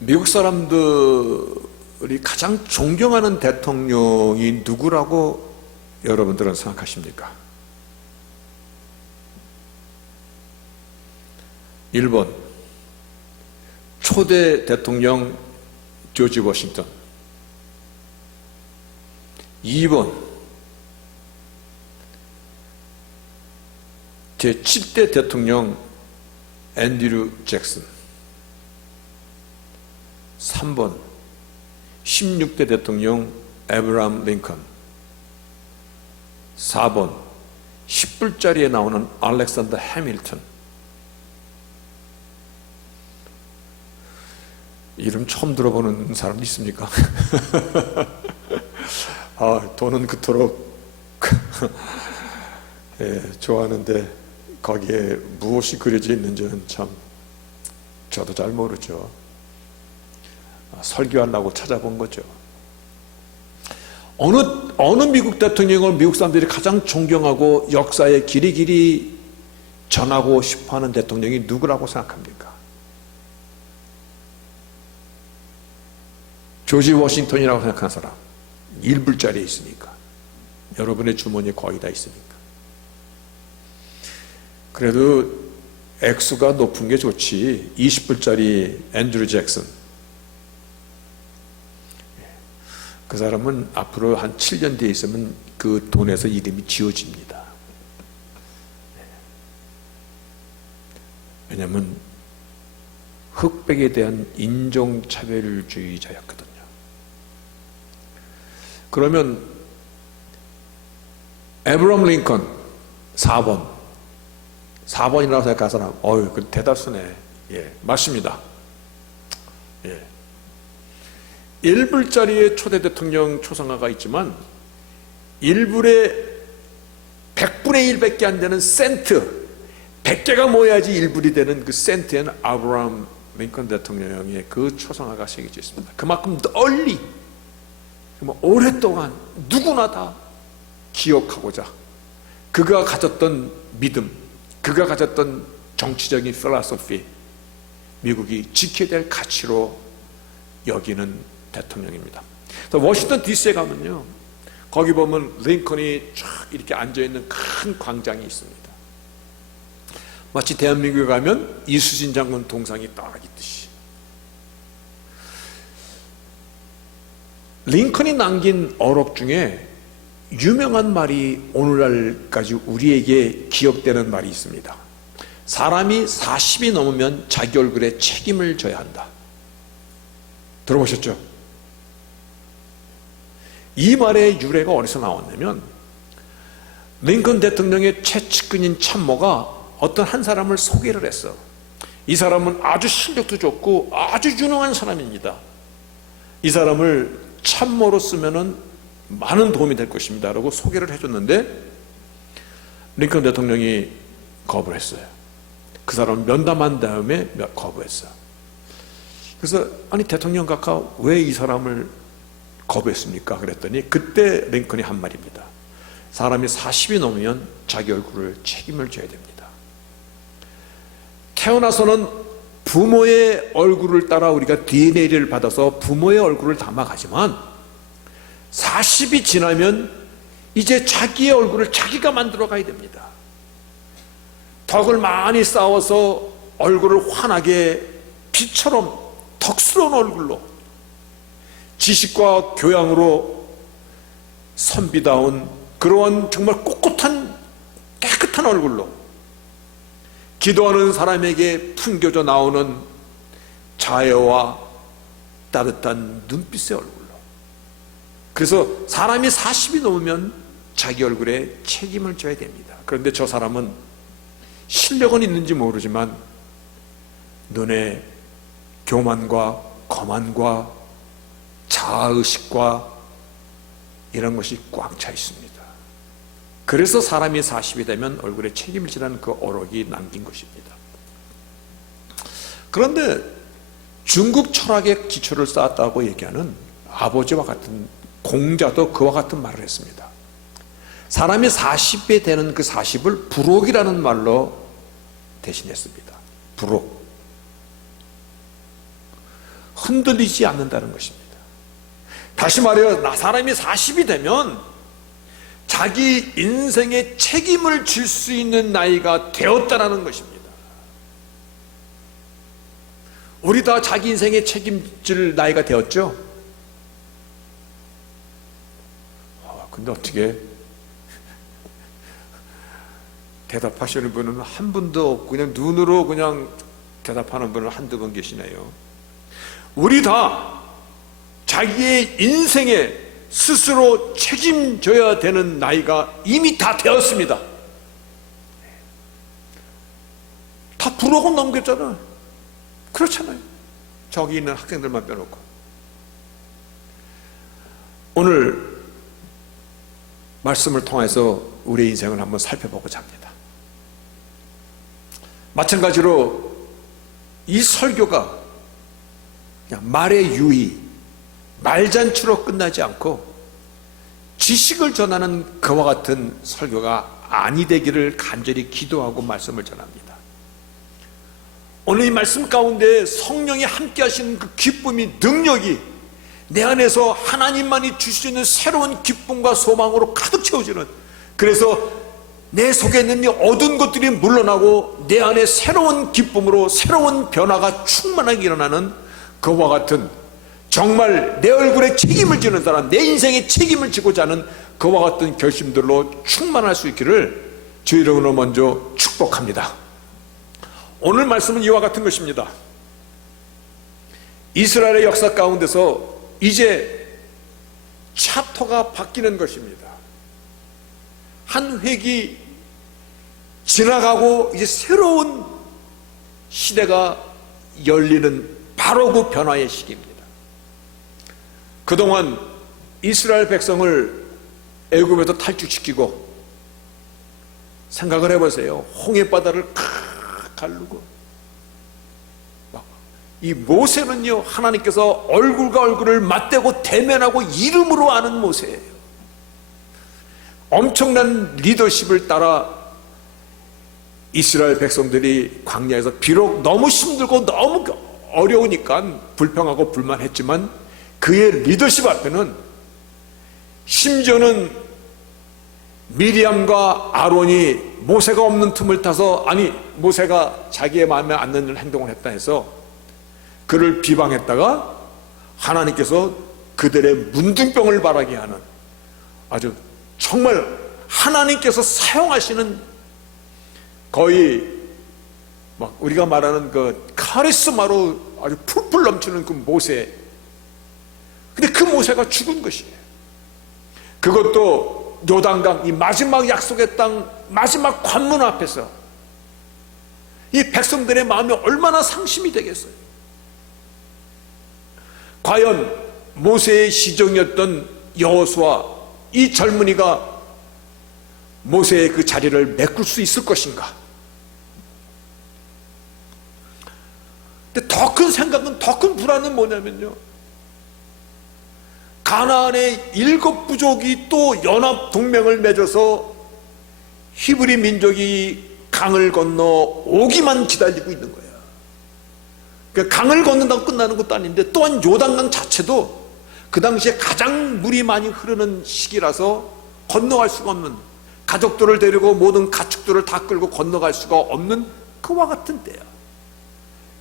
미국 사람들이 가장 존경하는 대통령이 누구라고 여러분들은 생각하십니까? 1번 초대 대통령 조지 워싱턴, 2번 제7대 대통령 앤드류 잭슨, 3번 16대 대통령 에브라함 링컨, 4번 10불짜리에 나오는 알렉산더 해밀턴. 이름 처음 들어보는 사람 있습니까? 돈은 그토록 예, 좋아하는데 거기에 무엇이 그려져 있는지는 참 저도 잘 모르죠. 설교하려고 찾아본 거죠. 어느 미국 대통령을 미국 사람들이 가장 존경하고 역사에 길이길이 전하고 싶어하는 대통령이 누구라고 생각합니까? 조지 워싱턴이라고 생각하는 사람. 1불짜리에 있으니까. 여러분의 주머니에 거의 다 있으니까. 그래도 액수가 높은 게 좋지. 20불짜리 앤드류 잭슨, 그 사람은 앞으로 한 7년 뒤에 있으면 그 돈에서 이름이 지워집니다. 왜냐하면 흑백에 대한 인종차별주의자였거든요. 그러면 에브라함 링컨 4번이라고 생각하는 사람, 그 대다수네. 예, 맞습니다. 예. 1불짜리의 초대 대통령 초상화가 있지만 1불에 100분의 1밖에 안 되는 센트, 100개가 모여야지 1불이 되는 그 센트에는 아브라함 링컨 대통령의 그 초상화가 새겨져 있습니다. 그만큼 널리, 오랫동안 누구나 다 기억하고자 그가 가졌던 믿음, 그가 가졌던 정치적인 필로소피, 미국이 지켜야 될 가치로 여기는 대통령입니다. 워싱턴 DC에 가면요, 거기 보면 링컨이 쫙 이렇게 앉아있는 큰 광장이 있습니다. 마치 대한민국에 가면 이수진 장군 동상이 딱 있듯이. 링컨이 남긴 어록 중에 유명한 말이 오늘날까지 우리에게 기억되는 말이 있습니다. 사람이 40이 넘으면 자기 얼굴에 책임을 져야 한다. 들어보셨죠? 이 말의 유래가 어디서 나왔냐면, 링컨 대통령의 최측근인 참모가 어떤 한 사람을 소개를 했어. 이 사람은 아주 실력도 좋고 아주 유능한 사람입니다. 이 사람을 참모로 쓰면은 많은 도움이 될 것입니다 라고 소개를 해줬는데, 링컨 대통령이 거부를 했어요. 그 사람을 면담한 다음에 거부했어요. 그래서 아니 대통령 각하 왜 이 사람을 거부했습니까? 그랬더니 그때 링컨이 한 말입니다. 사람이 40이 넘으면 자기 얼굴을 책임을 져야 됩니다. 태어나서는 부모의 얼굴을 따라 우리가 DNA를 받아서 부모의 얼굴을 담아가지만 40이 지나면 이제 자기의 얼굴을 자기가 만들어 가야 됩니다. 덕을 많이 쌓아서 얼굴을 환하게 빛처럼 덕스러운 얼굴로, 지식과 교양으로 선비다운 그러한 정말 꼿꼿한 깨끗한 얼굴로, 기도하는 사람에게 풍겨져 나오는 자애와 따뜻한 눈빛의 얼굴로. 그래서 사람이 40이 넘으면 자기 얼굴에 책임을 져야 됩니다. 그런데 저 사람은 실력은 있는지 모르지만 눈에 교만과 거만과 자아의식과 이런 것이 꽉 차 있습니다. 그래서 사람이 40이 되면 얼굴에 책임을 지라는 그 어록이 남긴 것입니다. 그런데 중국 철학의 기초를 쌓았다고 얘기하는 아버지와 같은 공자도 그와 같은 말을 했습니다. 사람이 40배 되는 그 40을 불옥이라는 말로 대신했습니다. 불옥. 흔들리지 않는다는 것입니다. 다시 말해요, 사람이 40이 되면 자기 인생의 책임을 질 수 있는 나이가 되었다는 것입니다. 우리 다 자기 인생의 책임질 나이가 되었죠? 근데 어떻게 대답하시는 분은 한 분도 없고 그냥 눈으로 그냥 대답하는 분은 한두 분 계시네요. 우리 다 자기의 인생에 스스로 책임져야 되는 나이가 이미 다 되었습니다. 다 부러고 넘겼잖아요. 그렇잖아요. 저기 있는 학생들만 빼놓고. 오늘 말씀을 통해서 우리의 인생을 한번 살펴보고자 합니다. 마찬가지로 이 설교가 그냥 말의 유의, 말잔치로 끝나지 않고 지식을 전하는 그와 같은 설교가 아니 되기를 간절히 기도하고 말씀을 전합니다. 오늘 이 말씀 가운데 성령이 함께 하시는 그 기쁨이, 능력이 내 안에서 하나님만이 주실 수 있는 새로운 기쁨과 소망으로 가득 채워지는, 그래서 내 속에 있는 이 어두운 것들이 물러나고 내 안에 새로운 기쁨으로 새로운 변화가 충만하게 일어나는 그와 같은, 정말 내 얼굴에 책임을 지는 사람, 내 인생에 책임을 지고자 하는 그와 같은 결심들로 충만할 수 있기를 주 이름으로 먼저 축복합니다. 오늘 말씀은 이와 같은 것입니다. 이스라엘의 역사 가운데서 이제 챕터가 바뀌는 것입니다. 한 획이 지나가고 이제 새로운 시대가 열리는 바로 그 변화의 시기입니다. 그동안 이스라엘 백성을 애굽에서 탈출시키고, 생각을 해보세요. 홍해바다를 가르고, 이 모세는요, 하나님께서 얼굴과 얼굴을 맞대고 대면하고 이름으로 아는 모세예요. 엄청난 리더십을 따라 이스라엘 백성들이 광야에서 비록 너무 힘들고 너무 어려우니까 불평하고 불만했지만 그의 리더십 앞에는, 심지어는 미리암과 아론이 모세가 없는 틈을 타서, 아니 모세가 자기의 마음에 안 드는 행동을 했다 해서 그를 비방했다가 하나님께서 그들의 문둥병을 바라게 하는, 아주 정말 하나님께서 사용하시는, 거의 막 우리가 말하는 그 카리스마로 아주 풀풀 넘치는 그 모세. 근데 그 모세가 죽은 것이에요. 그것도 요단강, 이 마지막 약속의 땅 마지막 관문 앞에서. 이 백성들의 마음이 얼마나 상심이 되겠어요. 과연 모세의 시종이었던 여호수아, 이 젊은이가 모세의 그 자리를 메꿀 수 있을 것인가? 근데 더 큰 생각은, 더 큰 불안은 뭐냐면요, 가나안의 7부족이 또 연합 동맹을 맺어서 히브리 민족이 강을 건너 오기만 기다리고 있는 거예요. 그러니까 강을 건넌다고 끝나는 것도 아닌데, 또한 요단강 자체도 그 당시에 가장 물이 많이 흐르는 시기라서 건너갈 수가 없는, 가족들을 데리고 모든 가축들을 다 끌고 건너갈 수가 없는 그와 같은 때야.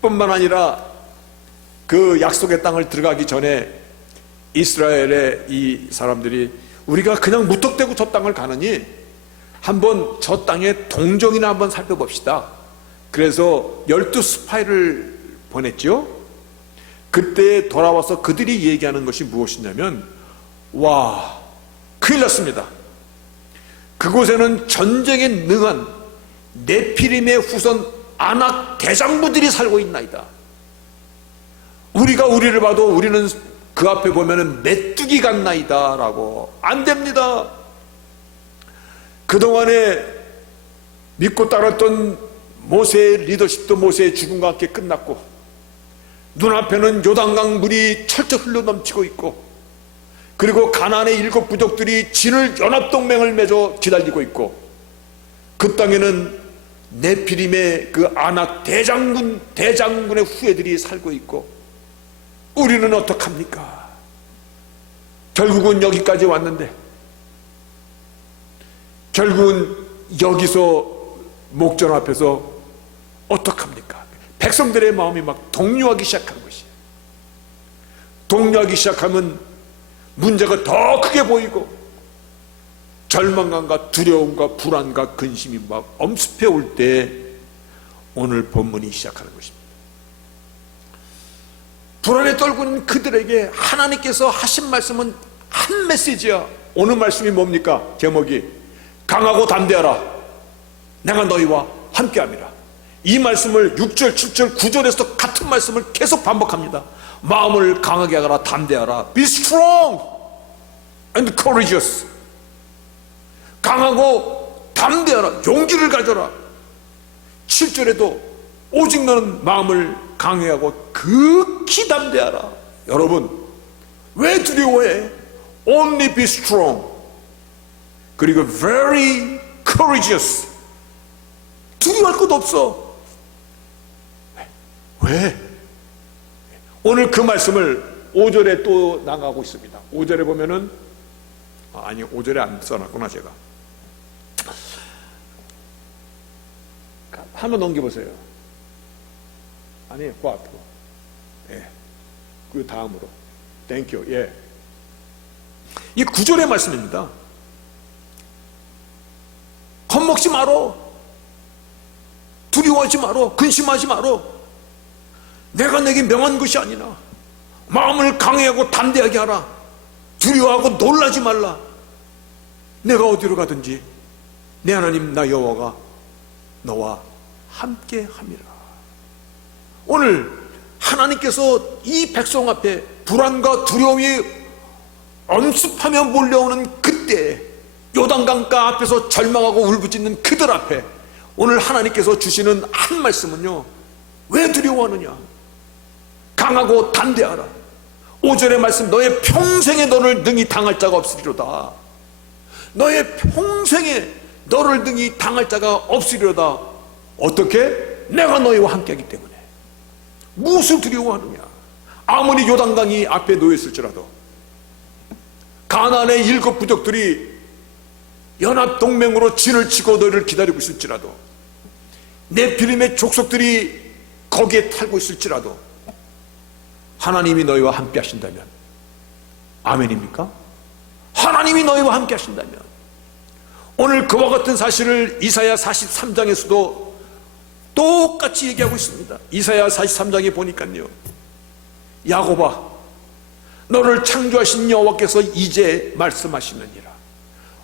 뿐만 아니라 그 약속의 땅을 들어가기 전에 이스라엘의 이 사람들이, 우리가 그냥 무턱대고 저 땅을 가느니 한번 저 땅의 동정이나 한번 살펴봅시다. 그래서 12스파이를 보냈죠. 그때 돌아와서 그들이 얘기하는 것이 무엇이냐면, 와, 큰일 났습니다. 그곳에는 전쟁에 능한 네피림의 후손 아낙 대장부들이 살고 있나이다. 우리가 우리를 봐도 우리는 그 앞에 보면은 메뚜기 같나이다 라고. 안 됩니다. 그동안에 믿고 따랐던 모세의 리더십도 모세의 죽음과 함께 끝났고, 눈앞에는 요단강 물이 철저 흘러 넘치고 있고, 그리고 가나안의 7부족들이 진을 연합동맹을 맺어 기다리고 있고, 그 땅에는 네피림의 그 아낙 대장군의 후예들이 살고 있고, 우리는 어떡합니까? 결국은 여기까지 왔는데, 결국은 여기서 목전 앞에서 어떡합니까? 백성들의 마음이 막 동요하기 시작한 것이에요. 동요하기 시작하면 문제가 더 크게 보이고 절망감과 두려움과 불안과 근심이 막 엄습해 올 때 오늘 본문이 시작하는 것입니다. 불안에 떨고 있는 그들에게 하나님께서 하신 말씀은 한 메시지야. 오늘 말씀이 뭡니까? 제목이 강하고 담대하라, 내가 너희와 함께함이라. 이 말씀을 6절, 7절, 9절에서 같은 말씀을 계속 반복합니다. 마음을 강하게 하라, 담대하라. Be strong and courageous. 강하고 담대하라, 용기를 가져라. 7절에도 오직 너는 마음을 강해하고 극히 담대하라. 여러분, 왜 두려워해? Only be strong. 그리고 very courageous. 두려워할 것도 없어. 왜? 오늘 그 말씀을 5절에 또 나가고 있습니다. 5절에 보면은, 아니 5절에 안 써놨구나 제가. 한번 넘겨보세요. 아니 그 앞으로. 예. 그 다음으로. 땡큐. 예. 이 9절의 말씀입니다. 겁먹지 마라, 두려워하지 마라, 근심하지 마라. 내가 내게 명한 것이 아니라 마음을 강해하고 담대하게 하라. 두려워하고 놀라지 말라. 내가 어디로 가든지 내 하나님 나 여호와가 너와 함께 함이라. 오늘 하나님께서 이 백성 앞에 불안과 두려움이 엄습하며 몰려오는 그때, 요단강가 앞에서 절망하고 울부짖는 그들 앞에 오늘 하나님께서 주시는 한 말씀은요, 왜 두려워하느냐? 강하고 담대하라. 5절의 말씀, 너의 평생에 너를 능히 당할 자가 없으리로다. 너의 평생에 너를 능히 당할 자가 없으리로다. 어떻게? 내가 너희와 함께하기 때문에. 무엇을 두려워하느냐? 아무리 요단강이 앞에 놓였을지라도, 가나안의 7 부족들이 연합동맹으로 진을 치고 너희를 기다리고 있을지라도, 네피림의 족속들이 거기에 탈고 있을지라도 하나님이 너희와 함께 하신다면, 아멘입니까? 하나님이 너희와 함께 하신다면, 오늘 그와 같은 사실을 이사야 43장에서도 똑같이 얘기하고 있습니다. 이사야 43장에 보니까요, 야곱아, 너를 창조하신 여호와께서 이제 말씀하시느니라.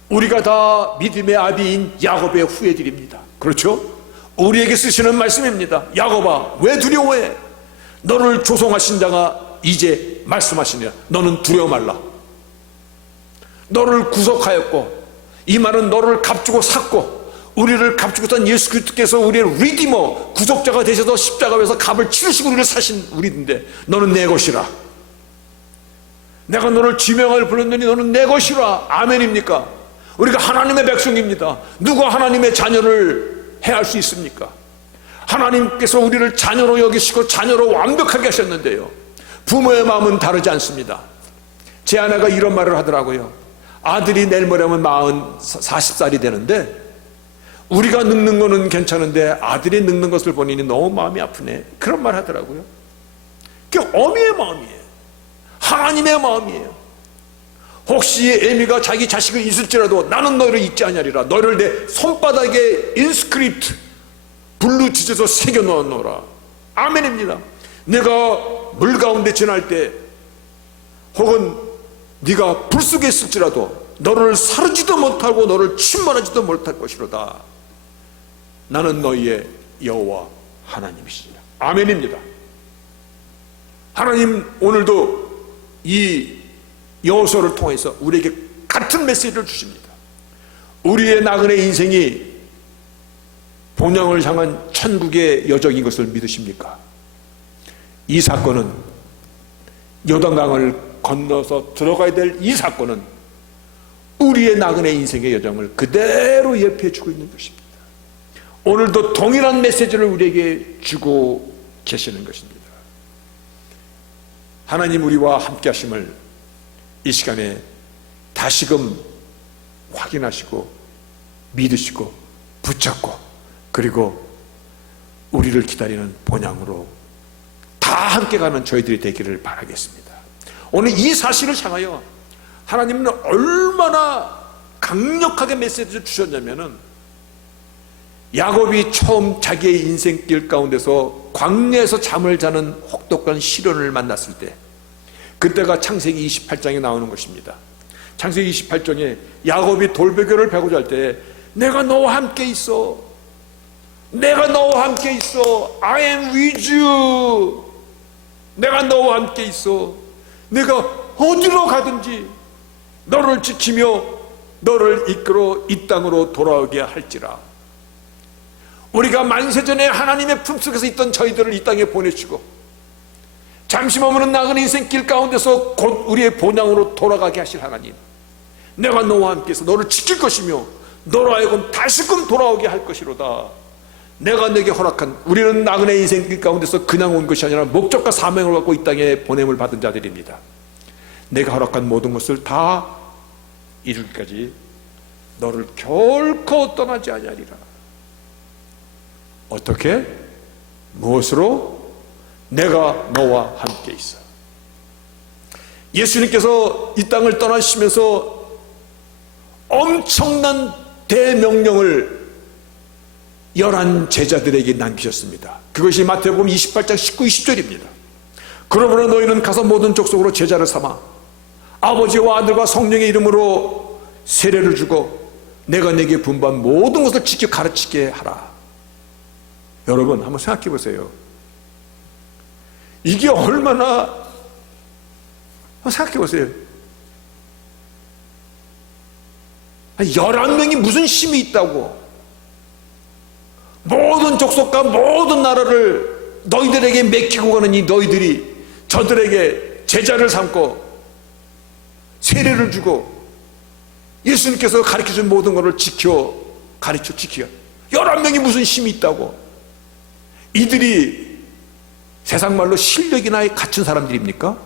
우리가 다 믿음의 아비인 야곱의 후예들입니다. 그렇죠? 우리에게 쓰시는 말씀입니다. 야곱아, 왜 두려워해? 너를 조성하신 자가 이제 말씀하시느냐. 너는 두려워 말라. 너를 구속하였고, 이 말은 너를 값주고 샀고, 우리를 값주고 산 예수 그리스도께서 우리의 리디머, 구속자가 되셔서 십자가에서 값을 치르시고 우리를 사신 우리인데, 너는 내 것이라. 내가 너를 지명을 불렀느니 너는 내 것이라. 아멘입니까? 우리가 하나님의 백성입니다. 누가 하나님의 자녀를 해할 수 있습니까? 하나님께서 우리를 자녀로 여기시고 자녀로 완벽하게 하셨는데요, 부모의 마음은 다르지 않습니다. 제 아내가 이런 말을 하더라고요. 아들이 내일 모레면 40살이 되는데 우리가 늙는 거는 괜찮은데 아들이 늙는 것을 보니 너무 마음이 아프네. 그런 말 하더라고요. 그게 어미의 마음이에요. 하나님의 마음이에요. 혹시 애미가 자기 자식을 있을지라도 나는 너희를 잊지 아니하리라. 너희를 내 손바닥에 인스크립트 불로 찢어서 새겨 놓아놓으라. 아멘입니다. 내가 물 가운데 지날 때, 혹은 네가 불 속에 있을지라도 너를 사르지도 못하고 너를 침몰하지도 못할 것이로다. 나는 너희의 여호와 하나님이시니라. 아멘입니다. 하나님 오늘도 이 여호수아를 통해서 우리에게 같은 메시지를 주십니다. 우리의 나그네 인생이 본향을 향한 천국의 여정인 것을 믿으십니까? 이 사건은, 요단강을 건너서 들어가야 될 이 사건은 우리의 나그네 인생의 여정을 그대로 예표해주고 있는 것입니다. 오늘도 동일한 메시지를 우리에게 주고 계시는 것입니다. 하나님 우리와 함께 하심을 이 시간에 다시금 확인하시고 믿으시고 붙잡고, 그리고 우리를 기다리는 본향으로 다 함께 가는 저희들이 되기를 바라겠습니다. 오늘 이 사실을 향하여 하나님은 얼마나 강력하게 메시지를 주셨냐면은, 야곱이 처음 자기의 인생길 가운데서 광야에서 잠을 자는 혹독한 시련을 만났을 때, 그때가 창세기 28장에 나오는 것입니다. 창세기 28장에 야곱이 돌베개를 베고 잘 때, 내가 너와 함께 있어, 내가 너와 함께 있어, I am with you, 내가 너와 함께 있어, 내가 어디로 가든지 너를 지키며 너를 이끌어 이 땅으로 돌아오게 할지라. 우리가 만세전에 하나님의 품속에서 있던 저희들을 이 땅에 보내시고 잠시 머무는 나그네 인생길 가운데서 곧 우리의 본향으로 돌아가게 하실 하나님, 내가 너와 함께해서 너를 지킬 것이며 너로 하여금 다시금 돌아오게 할 것이로다. 내가 내게 허락한, 우리는 나그네 인생길 가운데서 그냥 온 것이 아니라 목적과 사명을 갖고 이 땅에 보냄을 받은 자들입니다. 내가 허락한 모든 것을 다 이루기까지 너를 결코 떠나지 아니하리라. 어떻게? 무엇으로? 내가 너와 함께 있어. 예수님께서 이 땅을 떠나시면서 엄청난 대명령을 11 제자들에게 남기셨습니다. 그것이 마태복음 28장 19, 20절입니다. 그러므로 너희는 가서 모든 족속으로 제자를 삼아 아버지와 아들과 성령의 이름으로 세례를 주고 내가 내게 분부한 모든 것을 지켜 가르치게 하라. 여러분 한번 생각해 보세요. 이게 얼마나, 한번 생각해 보세요. 11명이 무슨 힘이 있다고, 모든 족속과 모든 나라를 너희들에게 맡기고 가는 이 너희들이 저들에게 제자를 삼고 세례를 주고 예수님께서 가르쳐준 모든 것을 가르쳐 지켜. 11명이 무슨 힘이 있다고. 이들이 세상 말로 실력이나 갖춘 사람들입니까?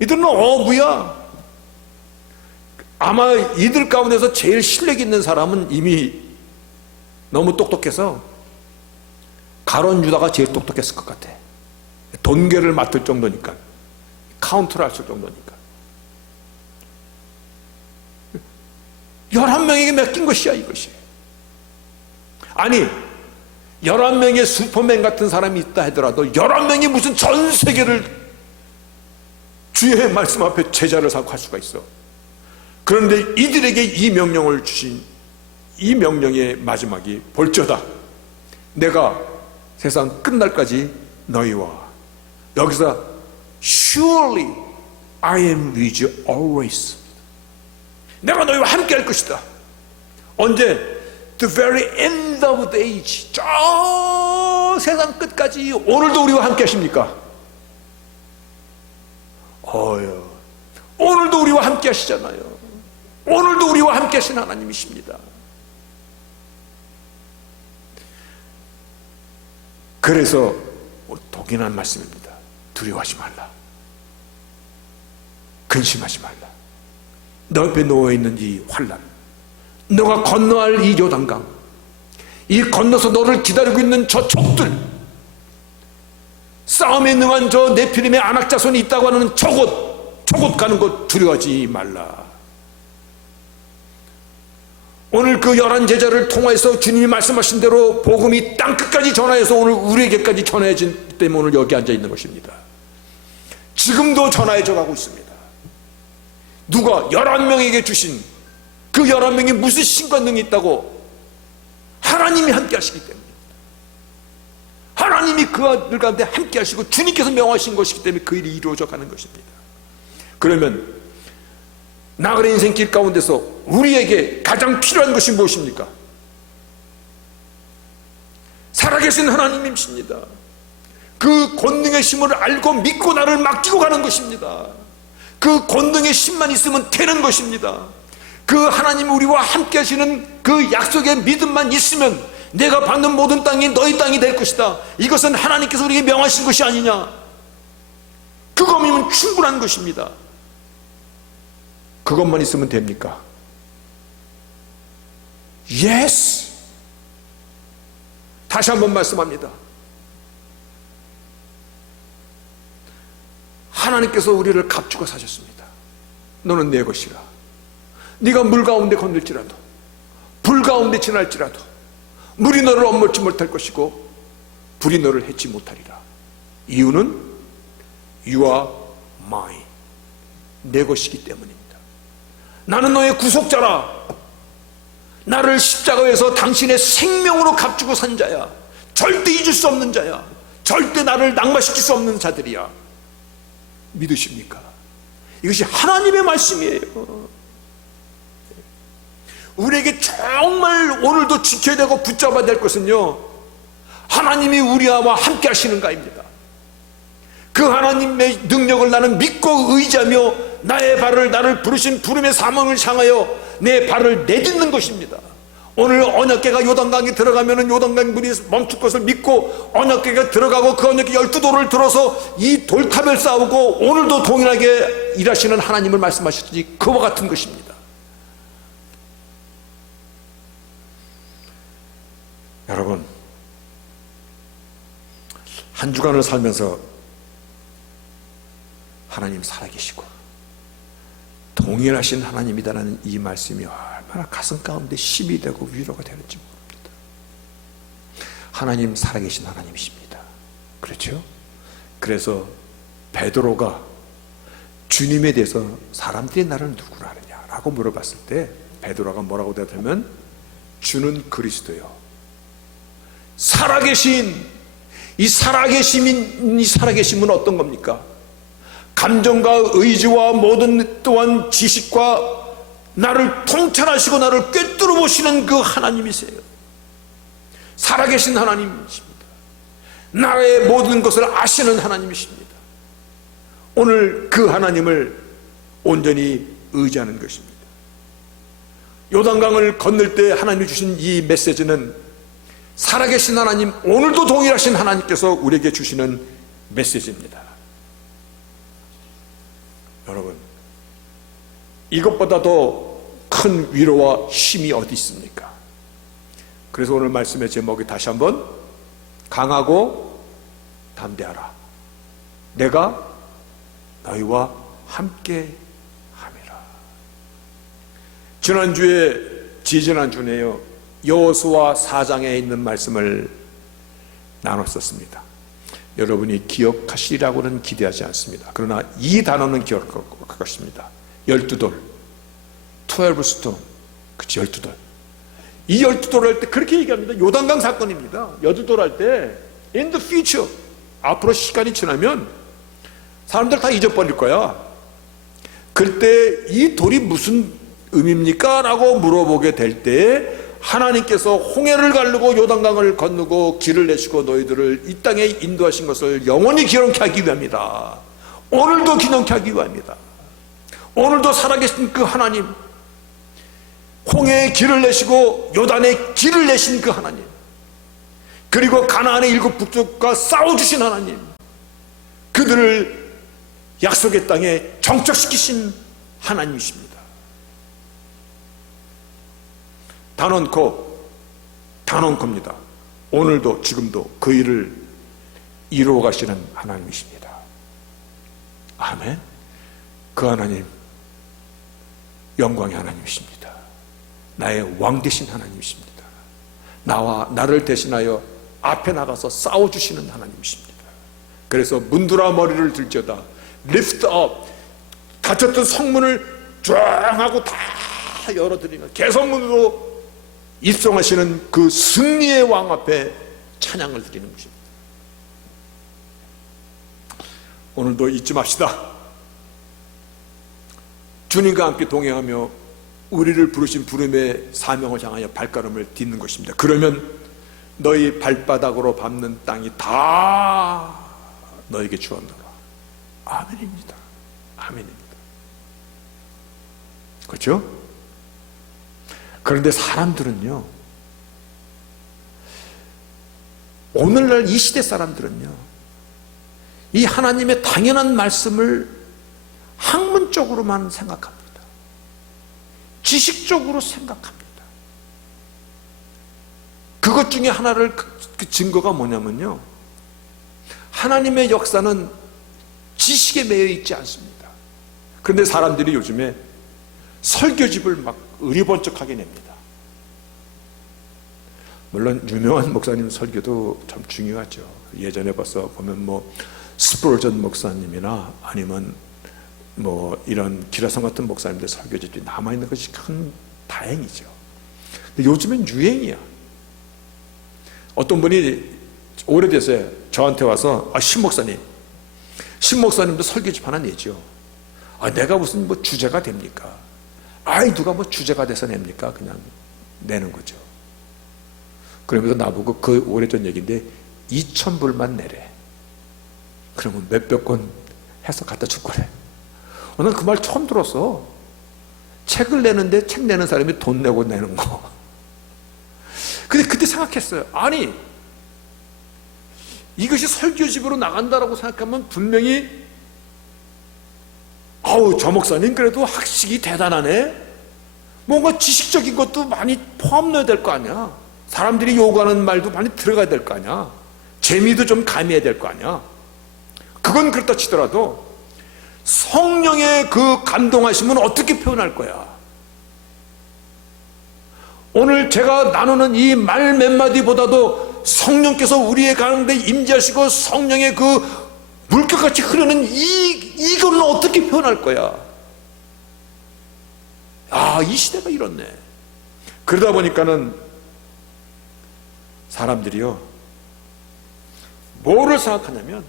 이들은 어부야. 아마 이들 가운데서 제일 실력 있는 사람은 이미 너무 똑똑해서 가론 유다가 제일 똑똑했을 것 같아. 돈계를 맡을 정도니까, 카운트를 할 정도니까. 11명에게 맡긴 것이야 이것이. 아니 11명의 슈퍼맨 같은 사람이 있다 하더라도 11명이 무슨 전 세계를 주의 말씀 앞에 제자를 삼고 할 수가 있어. 그런데 이들에게 이 명령을 주신 이 명령의 마지막이 볼지어다 내가 세상 끝날까지 너희와, 여기서 surely I am with you always, 내가 너희와 함께 할 것이다. 언제? The very end of the age, 저 세상 끝까지. 오늘도 우리와 함께 하십니까? 오늘도 우리와 함께 하시잖아요. 오늘도 우리와 함께 하신 하나님이십니다. 그래서 독인한 말씀입니다. 두려워하지 말라, 근심하지 말라. 너 옆에 누워있는 이 환난, 너가 건너야 할 이 요단강, 이 건너서 너를 기다리고 있는 저 족들, 싸움에 능한 저 네피림의 안악자손이 있다고 하는 저곳 가는 곳 두려워하지 말라. 오늘 그 11 제자를 통해서 주님이 말씀하신 대로 복음이 땅끝까지 전하여서 오늘 우리에게까지 전해진 때문에 오늘 여기 앉아 있는 것입니다. 지금도 전하여져 가고 있습니다. 누가 11명에게 주신 그 11명이 무슨 신과 능이 있다고? 하나님이 함께 하시기 때문에, 하나님이 그들 가운데 함께 하시고 주님께서 명하신 것이기 때문에 그 일이 이루어져 가는 것입니다. 그러면 나그네 인생길 가운데서 우리에게 가장 필요한 것이 무엇입니까? 살아계신 하나님이십니다. 그 권능의 힘을 알고 믿고 나를 맡기고 가는 것입니다. 그 권능의 힘만 있으면 되는 것입니다. 그 하나님이 우리와 함께 하시는 그 약속의 믿음만 있으면 내가 받는 모든 땅이 너희 땅이 될 것이다. 이것은 하나님께서 우리에게 명하신 것이 아니냐. 그것이면 충분한 것입니다. 그것만 있으면 됩니까? Yes. 다시 한번 말씀합니다. 하나님께서 우리를 값주고 사셨습니다. 너는 내 것이라. 네가 물 가운데 건들지라도, 불 가운데 지날지라도 물이 너를 엄몰지 못할 것이고 불이 너를 해치 못하리라. 이유는 You are mine. 내 것이기 때문입니다. 나는 너의 구속자라. 나를 십자가에서 당신의 생명으로 값주고 산 자야. 절대 잊을 수 없는 자야. 절대 나를 낙마시킬 수 없는 자들이야. 믿으십니까? 이것이 하나님의 말씀이에요. 우리에게 정말 오늘도 지켜야 되고 붙잡아야 될 것은요, 하나님이 우리와 함께 하시는가입니다. 그 하나님의 능력을 나는 믿고 의지하며 나를 부르신 부름의 사명을 향하여 내 발을 내딛는 것입니다. 오늘 언약궤가 요단강에 들어가면 요단강 물이 멈출 것을 믿고 언약궤가 들어가고 그 언약궤 12돌을 들어서 이 돌탑을 쌓고 오늘도 동일하게 일하시는 하나님을 말씀하셨지 그와 같은 것입니다. 여러분, 한 주간을 살면서 하나님 살아계시고 동일하신 하나님이다라는 이 말씀이 얼마나 가슴 가운데 힘이 되고 위로가 되는지 모릅니다. 하나님 살아계신 하나님이십니다. 그렇죠? 그래서 베드로가 주님에 대해서 사람들이 나를 누구라 하느냐라고 물어봤을 때 베드로가 뭐라고 대답하면 주는 그리스도요, 살아계신 이 살아계심은 어떤 겁니까? 감정과 의지와 모든 또한 지식과 나를 통찰하시고 나를 꿰뚫어 보시는 그 하나님이세요. 살아계신 하나님이십니다. 나의 모든 것을 아시는 하나님이십니다. 오늘 그 하나님을 온전히 의지하는 것입니다. 요단강을 건널 때 하나님이 주신 이 메시지는 살아계신 하나님, 오늘도 동일하신 하나님께서 우리에게 주시는 메시지입니다. 여러분, 이것보다 더 큰 위로와 힘이 어디 있습니까? 그래서 오늘 말씀의 제목이 다시 한번 강하고 담대하라. 내가 너희와 함께 함이라. 지난주에 지지난주네요, 여호수아 4장에 있는 말씀을 나눴었습니다. 여러분이 기억하시리라고는 기대하지 않습니다. 그러나 이 단어는 기억할 것입니다. 12돌, 12스톤, 그치, 12돌. 이 12돌 할 때 그렇게 얘기합니다. 요단강 사건입니다. 12돌 할 때 in the future, 앞으로 시간이 지나면 사람들 다 잊어버릴 거야. 그때 이 돌이 무슨 의미입니까? 라고 물어보게 될 때 하나님께서 홍해를 가르고 요단강을 건너고 길을 내시고 너희들을 이 땅에 인도하신 것을 영원히 기억케 하기 위함이다. 오늘도 기억케 하기 위함이다. 오늘도 살아계신 그 하나님, 홍해의 길을 내시고 요단의 길을 내신 그 하나님, 그리고 가나안의 7 북족과 싸워주신 하나님, 그들을 약속의 땅에 정착시키신 하나님이십니다. 단언코입니다. 오늘도 지금도 그 일을 이루어 가시는 하나님이십니다. 아멘. 그 하나님 영광의 하나님이십니다. 나의 왕 되신 하나님이십니다. 나를 대신하여 앞에 나가서 싸워주시는 하나님이십니다. 그래서 문드라 머리를 들지어다, lift up, 닫혔던 성문을 쫙 하고 다 열어드리는 개성문으로 입성하시는 그 승리의 왕 앞에 찬양을 드리는 것입니다. 오늘도 잊지 맙시다. 주님과 함께 동행하며 우리를 부르신 부름의 사명을 향하여 발걸음을 딛는 것입니다. 그러면 너희 발바닥으로 밟는 땅이 다 너에게 주었노라. 아멘입니다. 아멘입니다. 그렇죠? 그런데 사람들은요, 오늘날 이 시대 사람들은요, 이 하나님의 당연한 말씀을 학문적으로만 생각합니다. 지식적으로 생각합니다. 그것 중에 하나를 그 증거가 뭐냐면요, 하나님의 역사는 지식에 매여 있지 않습니다. 그런데 사람들이 요즘에 설교집을 막 의리번쩍하게 냅니다. 물론 유명한 목사님 설교도 참 중요하죠. 예전에 벌써 보면 스프르전 목사님이나 아니면 이런 기라성 같은 목사님들 설교집이 남아있는 것이 큰 다행이죠. 근데 요즘엔 유행이야. 어떤 분이 오래됐어요. 저한테 와서 신 목사님도 설교집 하나 내죠. 내가 무슨 주제가 됩니까? 누가 주제가 돼서 냅니까? 그냥 내는 거죠. 그러면서 나보고 그 오래전 얘기인데 2,000불만 내래. 그러면 몇백 권 해서 갖다 줄 거래. 나는 그 말 처음 들었어. 책을 내는데 책 내는 사람이 돈 내고 내는 거. 근데 그때 생각했어요. 이것이 설교집으로 나간다라고 생각하면 분명히 저 목사님 그래도 학식이 대단하네. 뭔가 지식적인 것도 많이 포함해야 될 거 아니야. 사람들이 요구하는 말도 많이 들어가야 될 거 아니야. 재미도 좀 가미해야 될 거 아니야. 그건 그렇다 치더라도 성령의 그 감동하심은 어떻게 표현할 거야? 오늘 제가 나누는 이 말 몇 마디보다도 성령께서 우리의 가운데 임재하시고 성령의 그 물결같이 흐르는 이걸로 어떻게 표현할 거야? 이 시대가 이렇네. 그러다 보니까는 사람들이요, 뭐를 생각하냐면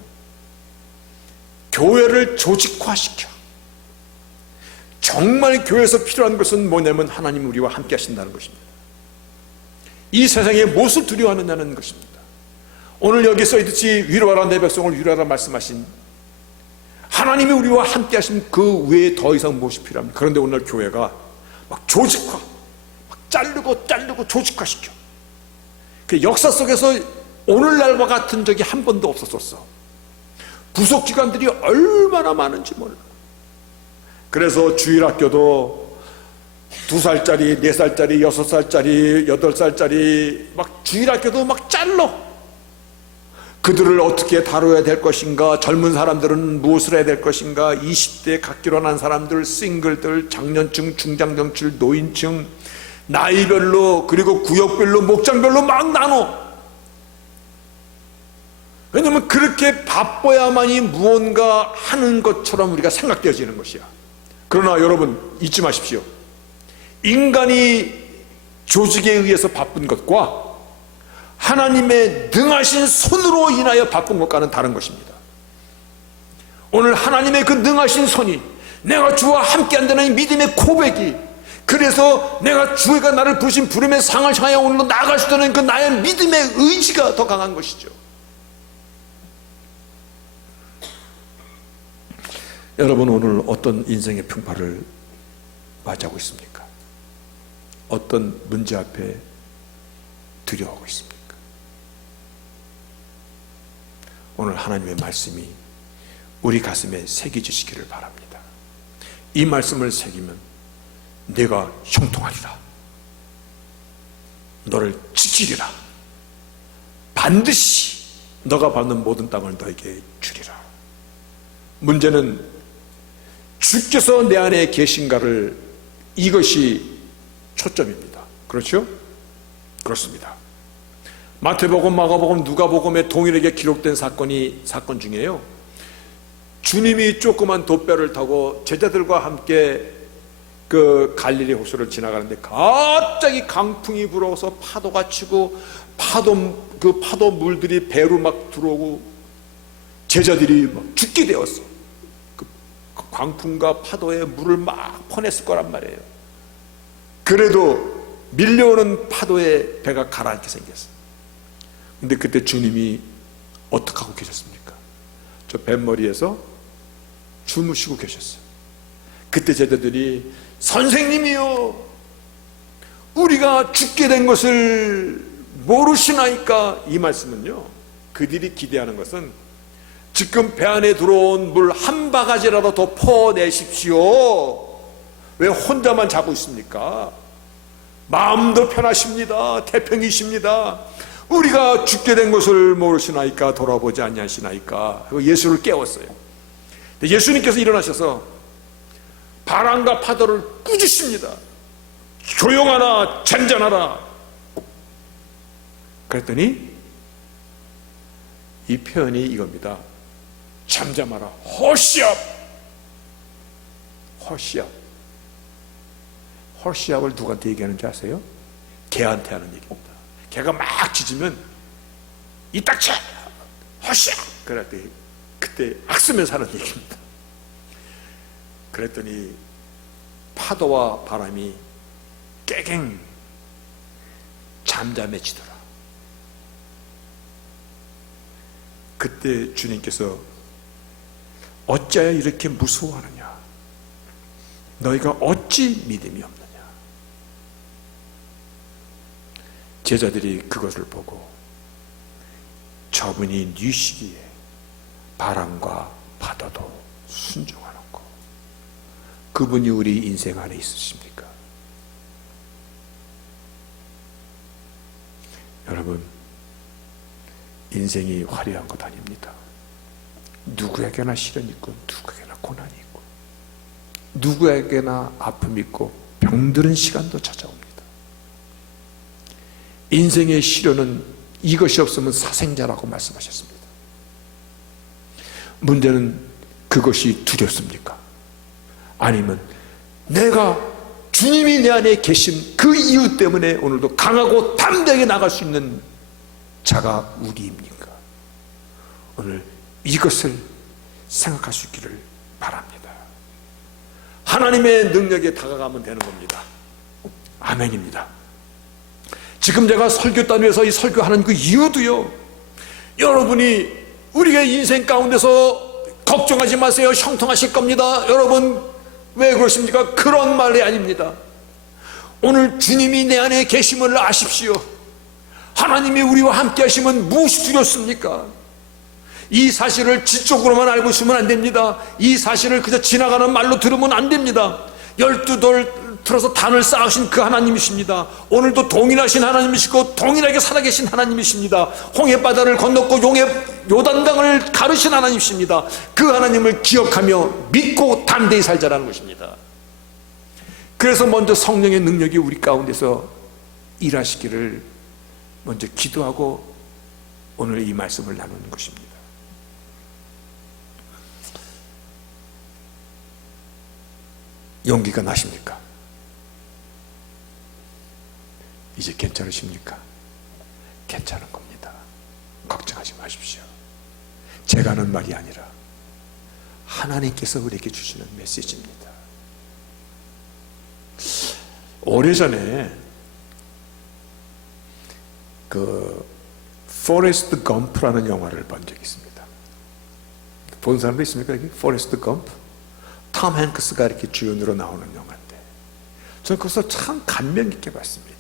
교회를 조직화시켜. 정말 교회에서 필요한 것은 뭐냐면 하나님이 우리와 함께 하신다는 것입니다. 이 세상에 무엇을 두려워하느냐는 것입니다. 오늘 여기 써있듯이 위로하라 내 백성을 위로하라 말씀하신 하나님이 우리와 함께 하신 그 외에 더 이상 무엇이 필요합니까? 그런데 오늘 교회가 막 조직화, 막 자르고 조직화시켜. 그 역사 속에서 오늘날과 같은 적이 한 번도 없었었어. 부속기관들이 얼마나 많은지 몰라. 그래서 주일학교도 2살짜리, 4살짜리, 6살짜리, 8살짜리 막 주일학교도 막 잘라. 그들을 어떻게 다뤄야 될 것인가, 젊은 사람들은 무엇을 해야 될 것인가, 20대 갓 결혼한 사람들, 싱글들, 장년층, 중장년층, 노인층, 나이별로, 그리고 구역별로, 목장별로 막 나눠. 왜냐하면 그렇게 바빠야만이 무언가 하는 것처럼 우리가 생각되어지는 것이야. 그러나 여러분 잊지 마십시오. 인간이 조직에 의해서 바쁜 것과 하나님의 능하신 손으로 인하여 바쁜 것과는 다른 것입니다. 오늘 하나님의 그 능하신 손이, 내가 주와 함께 한다는 믿음의 고백이, 그래서 내가 주가 나를 부르신 부름의 상을 향하여 오늘로 나아갈 수 있다는 그 나의 믿음의 의지가 더 강한 것이죠. 여러분 오늘 어떤 인생의 풍파를 맞이하고 있습니까? 어떤 문제 앞에 두려워하고 있습니까? 오늘 하나님의 말씀이 우리 가슴에 새겨지시기를 바랍니다. 이 말씀을 새기면 내가 형통하리라, 너를 지키리라, 반드시 너가 받는 모든 땅을 너에게 주리라. 문제는 주께서 내 안에 계신가를, 이것이 초점입니다. 그렇죠? 그렇습니다. 마태복음, 마가복음, 누가복음에 동일하게 기록된 사건 중에요, 주님이 조그만 돛배를 타고 제자들과 함께 그 갈릴리 호수를 지나가는데 갑자기 강풍이 불어서 파도가 치고 파도 물들이 배로 막 들어오고 제자들이 막 죽게 되었어. 그 광풍과 파도에 물을 막 퍼냈을 거란 말이에요. 그래도 밀려오는 파도에 배가 가라앉게 생겼어. 근데 그때 주님이 어떻게 하고 계셨습니까? 저 뱃머리에서 주무시고 계셨어요. 그때 제자들이 선생님이요, 우리가 죽게 된 것을 모르시나이까. 이 말씀은요, 그들이 기대하는 것은 지금 배 안에 들어온 물 한 바가지라도 더 퍼내십시오. 왜 혼자만 자고 있습니까? 마음도 편하십니다. 태평이십니다. 우리가 죽게 된 것을 모르시나이까, 돌아보지 아니하시나이까. 예수를 깨웠어요. 예수님께서 일어나셔서 바람과 파도를 꾸짖습니다. 조용하라, 잔잔하라. 그랬더니 이 표현이 이겁니다. 잠잠하라, 허시압. 허시압. 허시압을 누구한테 얘기하는지 아세요? 개한테 하는 얘기입니다. 개가 막 짖으면 이 닥쳐, 허시압. 그랬더니 그때 악쓰면서 하는 얘기입니다. 그랬더니 파도와 바람이 깨갱 잠잠해지더라. 그때 주님께서 어찌하여 이렇게 무서워하느냐? 너희가 어찌 믿음이 없느냐? 제자들이 그것을 보고 저분이 뉘시기에 바람과 파도도 순종하는 거, 그분이 우리 인생 안에 있으십니까? 여러분, 인생이 화려한 것 아닙니다. 누구에게나 시련이 있고, 누구에게나 고난이 있고, 누구에게나 아픔이 있고, 병드는 시간도 찾아옵니다. 인생의 시련은 이것이 없으면 사생자라고 말씀하셨습니다. 문제는 그것이 두렵습니까? 아니면 내가 주님이 내 안에 계신 그 이유 때문에 오늘도 강하고 담대하게 나갈 수 있는 자가 우리입니까? 오늘 이것을 생각할 수 있기를 바랍니다. 하나님의 능력에 다가가면 되는 겁니다. 아멘입니다. 지금 제가 설교단 위에서 이 설교하는 그 이유도요, 여러분이 우리의 인생 가운데서 걱정하지 마세요, 형통하실 겁니다. 여러분, 왜 그러십니까? 그런 말이 아닙니다. 오늘 주님이 내 안에 계심을 아십시오. 하나님이 우리와 함께 하시면 무엇이 두렵습니까? 이 사실을 지적으로만 알고 있으면 안 됩니다. 이 사실을 그저 지나가는 말로 들으면 안 됩니다. 12돌 틀어서 단을 쌓으신 그 하나님이십니다. 오늘도 동일하신 하나님이시고 동일하게 살아계신 하나님이십니다. 홍해바다를 건넜고 요단강을 가르신 하나님이십니다. 그 하나님을 기억하며 믿고 담대히 살자라는 것입니다. 그래서 먼저 성령의 능력이 우리 가운데서 일하시기를 먼저 기도하고 오늘 이 말씀을 나누는 것입니다. 용기가 나십니까? 이제 괜찮으십니까? 괜찮은 겁니다. 걱정하지 마십시오. 제가 하는 말이 아니라 하나님께서 우리에게 주시는 메시지입니다. 오래전에 그 포레스트 검프라는 영화를 본 적이 있습니다. 본 사람도 있습니까? 여기? 포레스트 검프? 톰 행크스가 이렇게 주연으로 나오는 영화인데 저는 거기서 참 감명 깊게 봤습니다.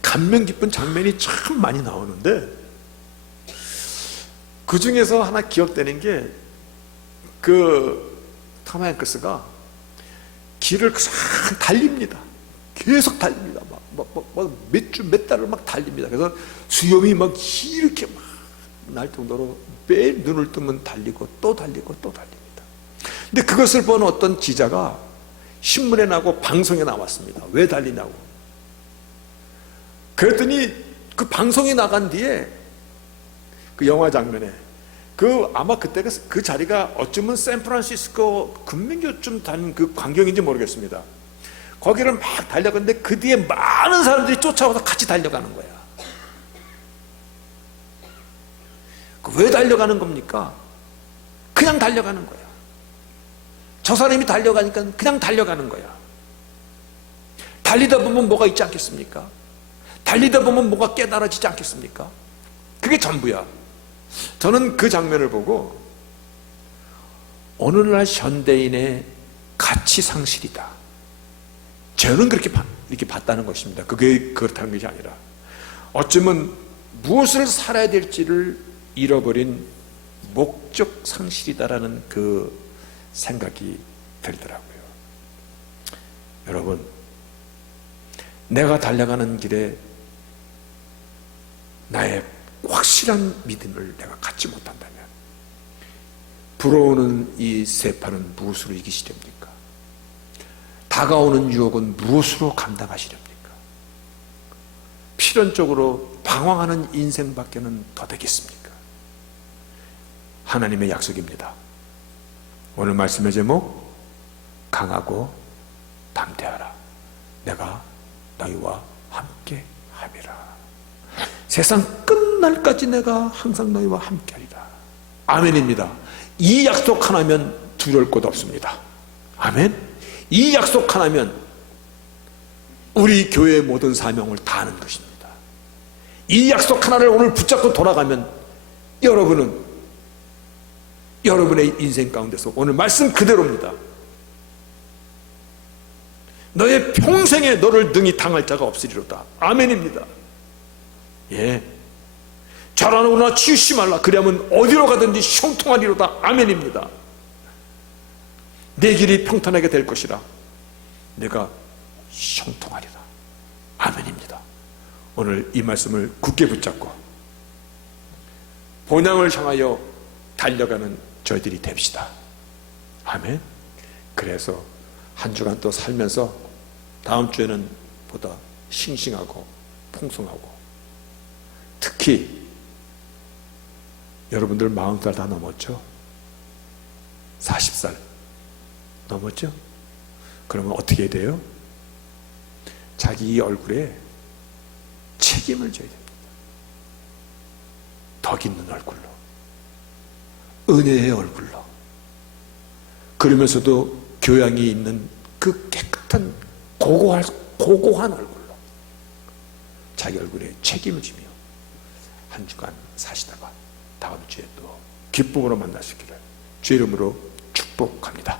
감명 깊은 장면이 참 많이 나오는데 그 중에서 하나 기억되는 게 그 톰 행크스가 길을 달립니다. 계속 달립니다. 몇 주, 몇 달을 막 달립니다. 그래서 수염이 막 이렇게 막 날 정도로 매일 눈을 뜨면 달리고 또 달리고 또 달립니다. 근데 그것을 본 어떤 기자가 신문에 나고 방송에 나왔습니다. 왜 달리냐고. 그랬더니 그 방송이 나간 뒤에 그 영화 장면에 아마 그때 그 자리가 어쩌면 샌프란시스코 근민교쯤 다닌 그 광경인지 모르겠습니다. 거기를 막 달려갔는데 그 뒤에 많은 사람들이 쫓아와서 같이 달려가는 거야. 왜 달려가는 겁니까? 그냥 달려가는 거야. 저 사람이 달려가니까 그냥 달려가는 거야. 달리다 보면 뭐가 있지 않겠습니까? 달리다 보면 뭐가 깨달아지지 않겠습니까? 그게 전부야. 저는 그 장면을 보고 오늘날 현대인의 가치 상실이다. 저는 이렇게 봤다는 것입니다. 그게 그렇다는 것이 아니라 어쩌면 무엇을 살아야 될지를 잃어버린 목적 상실이다라는 그 생각이 들더라고요. 여러분, 내가 달려가는 길에 나의 확실한 믿음을 내가 갖지 못한다면 불어오는 이 세파는 무엇으로 이기시렵니까? 다가오는 유혹은 무엇으로 감당하시렵니까? 필연적으로 방황하는 인생밖에는 더 되겠습니까? 하나님의 약속입니다. 오늘 말씀의 제목, 강하고 담대하라. 내가 너희와 함께 함이라. 세상 끝날까지 내가 항상 너희와 함께 하리라. 아멘입니다. 이 약속 하나면 두려울 것 없습니다. 아멘. 이 약속 하나면 우리 교회의 모든 사명을 다하는 것입니다. 이 약속 하나를 오늘 붙잡고 돌아가면 여러분은 여러분의 인생 가운데서 오늘 말씀 그대로입니다. 너의 평생에 너를 능히 당할 자가 없으리로다. 아멘입니다. 예. 잘하노나 치우시 말라. 그리하면 어디로 가든지 형통하리로다. 아멘입니다. 내 길이 평탄하게 될 것이라. 내가 형통하리라. 아멘입니다. 오늘 이 말씀을 굳게 붙잡고 본향을 향하여 달려가는 저희들이 됩시다. 아멘. 그래서 한 주간 또 살면서 다음 주에는 보다 싱싱하고 풍성하고, 특히 여러분들 40살 다 넘었죠? 40살 넘었죠? 그러면 어떻게 해야 돼요? 자기 얼굴에 책임을 져야 됩니다. 덕 있는 얼굴로, 은혜의 얼굴로, 그러면서도 교양이 있는 그 깨끗한 고고한 얼굴로 자기 얼굴에 책임을 지며 한 주간 사시다가 다음 주에 또 기쁨으로 만날 수 있기를 주의 이름으로 축복합니다.